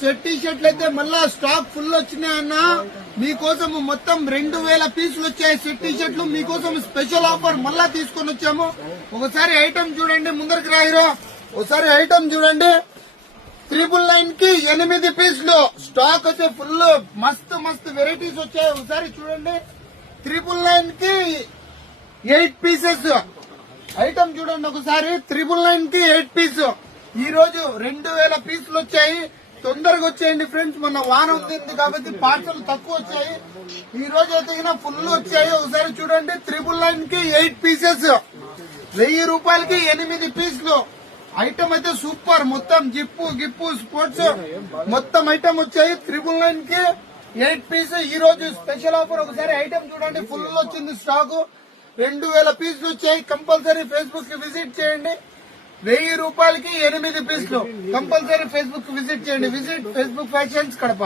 Set tea షర్ట్లు అయితే మళ్ళా స్టాక్ ఫుల్ వచ్చినాయన్న. మీకోసం మొత్తం 2000 పీసులు వచ్చాయి సెట్ టీ షర్ట్లు. మీకోసం స్పెషల్ ఆఫర్ మళ్ళా తీసుకొని వచ్చాము. ఒకసారి ఐటమ్ చూడండి, ముందరికి రాయిరో ఒకసారి ఐటమ్ చూడండి. 999 కి 8 పీసులు స్టాక్ వచ్చే ఫుల్ మస్తు వెరైటీస్ వచ్చాయి. ఒకసారి చూడండి. 999 కి 8 పీసెస్ ఐటమ్ చూడండి ఒకసారి. 999 కి 8 పీస్. ఈ రోజు 2000 పీసులు వచ్చాయి. తొందరగా వచ్చాయండి ఫ్రెండ్స్. మొన్న వాన ఉంది కాబట్టి పార్సల్ తక్కువ వచ్చాయి. ఈ రోజు అయితే ఫుల్ వచ్చాయి. ఒకసారి చూడండి. 999 కి 8 పీసెస్, 1000 రూపాయలకి 8 పీసులు. ఐటమ్ అయితే సూపర్. మొత్తం గిప్పు స్పోర్ట్స్ మొత్తం ఐటమ్ వచ్చాయి. 999 కి 8 పీస్. ఈ రోజు స్పెషల్ ఆఫర్. ఒకసారి ఐటమ్ చూడండి, ఫుల్ వచ్చింది స్టాక్. 2000 పీసులు వచ్చాయి. కంపల్సరీ ఫేస్బుక్ కి విజిట్ చేయండి. 1000 రూపాయలకి 8 పీసులు. కంపల్సరీ ఫేస్బుక్ కి విజిట్ చేయండి. Visit Facebook fashions Kadapa.